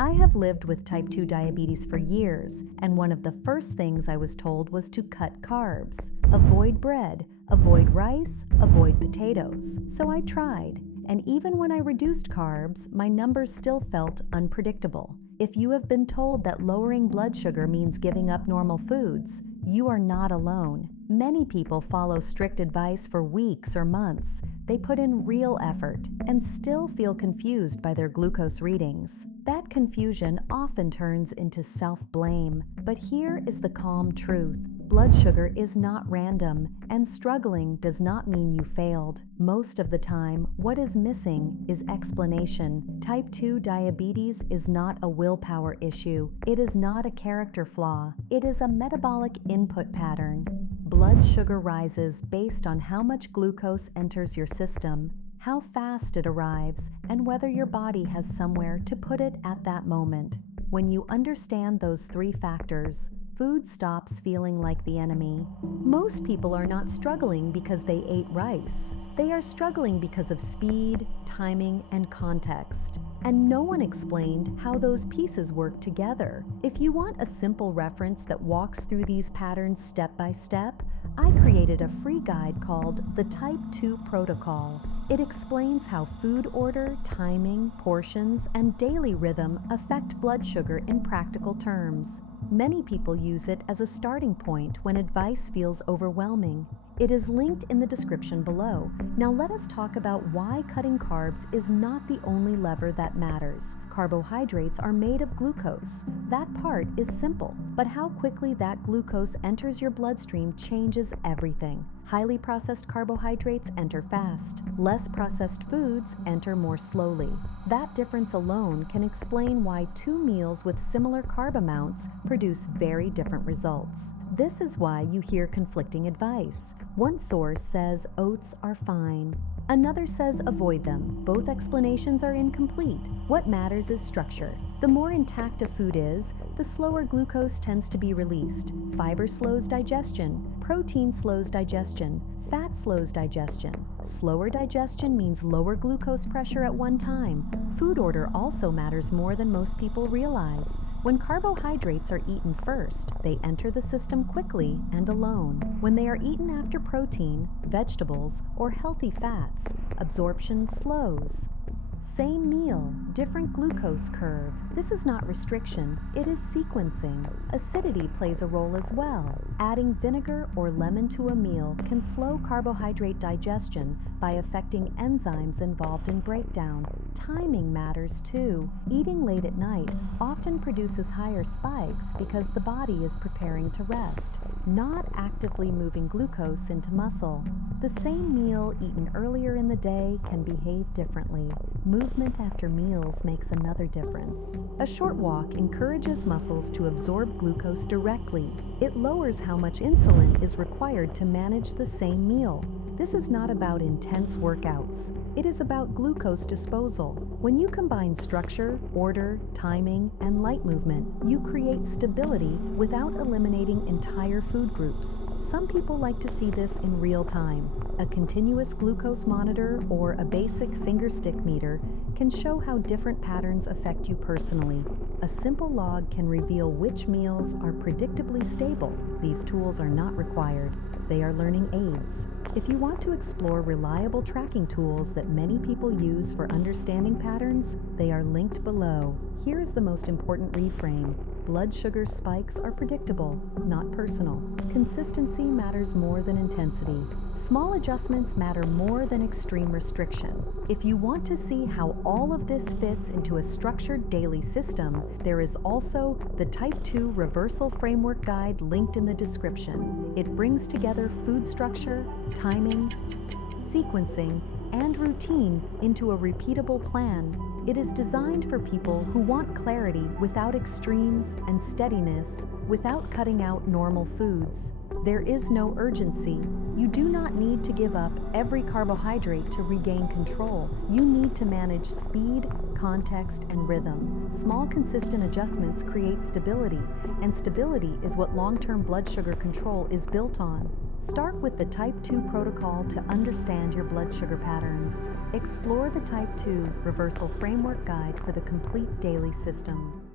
I have lived with type 2 diabetes for years, and one of the first things I was told was to cut carbs. Avoid bread, avoid rice, avoid potatoes. So I tried, and even when I reduced carbs, my numbers still felt unpredictable. If you have been told that lowering blood sugar means giving up normal foods, you are not alone. Many people follow strict advice for weeks or months. They put in real effort and still feel confused by their glucose readings. That confusion often turns into self-blame. But here is the calm truth. Blood sugar is not random, and struggling does not mean you failed. Most of the time, what is missing is explanation. Type 2 diabetes is not a willpower issue. It is not a character flaw. It is a metabolic input pattern. Blood sugar rises based on how much glucose enters your system, how fast it arrives, and whether your body has somewhere to put it at that moment. When you understand those three factors, food stops feeling like the enemy. Most people are not struggling because they ate rice. They are struggling because of speed, timing, and context. And no one explained how those pieces work together. If you want a simple reference that walks through these patterns step by step, I created a free guide called the Type 2 Protocol. It explains how food order, timing, portions, and daily rhythm affect blood sugar in practical terms. Many people use it as a starting point when advice feels overwhelming. It is linked in the description below. Now let us talk about why cutting carbs is not the only lever that matters. Carbohydrates are made of glucose. That part is simple, but how quickly that glucose enters your bloodstream changes everything. Highly processed carbohydrates enter fast. Less processed foods enter more slowly. That difference alone can explain why two meals with similar carb amounts produce very different results. This is why you hear conflicting advice. One source says oats are fine. Another says avoid them. Both explanations are incomplete. What matters is structure. The more intact a food is, the slower glucose tends to be released. Fiber slows digestion. Protein slows digestion. Fat slows digestion. Slower digestion means lower glucose pressure at one time. Food order also matters more than most people realize. When carbohydrates are eaten first, they enter the system quickly and alone. When they are eaten after protein, vegetables, or healthy fats, absorption slows. Same meal, different glucose curve. This is not restriction, it is sequencing. Acidity plays a role as well. Adding vinegar or lemon to a meal can slow carbohydrate digestion by affecting enzymes involved in breakdown. Timing matters too. Eating late at night often produces higher spikes because the body is preparing to rest, not actively moving glucose into muscle. The same meal eaten earlier in the day can behave differently. Movement after meals makes another difference. A short walk encourages muscles to absorb glucose directly. It lowers how much insulin is required to manage the same meal. This is not about intense workouts. It is about glucose disposal. When you combine structure, order, timing, and light movement, you create stability without eliminating entire food groups. Some people like to see this in real time. A continuous glucose monitor or a basic fingerstick meter can show how different patterns affect you personally. A simple log can reveal which meals are predictably stable. These tools are not required. They are learning aids. If you want to explore reliable tracking tools that many people use for understanding patterns, they are linked below. Here is the most important reframe. Blood sugar spikes are predictable, not personal. Consistency matters more than intensity. Small adjustments matter more than extreme restriction. If you want to see how all of this fits into a structured daily system, there is also the Type 2 Reversal Framework Guide linked in the description. It brings together food structure, timing, sequencing, and routine into a repeatable plan. It is designed for people who want clarity without extremes and steadiness without cutting out normal foods. There is no urgency. You do not need to give up every carbohydrate to regain control. You need to manage speed, context, and rhythm. Small, consistent adjustments create stability, and stability is what long-term blood sugar control is built on. Start with the Type 2 protocol to understand your blood sugar patterns. Explore the Type 2 Reversal Framework Guide for the complete daily system.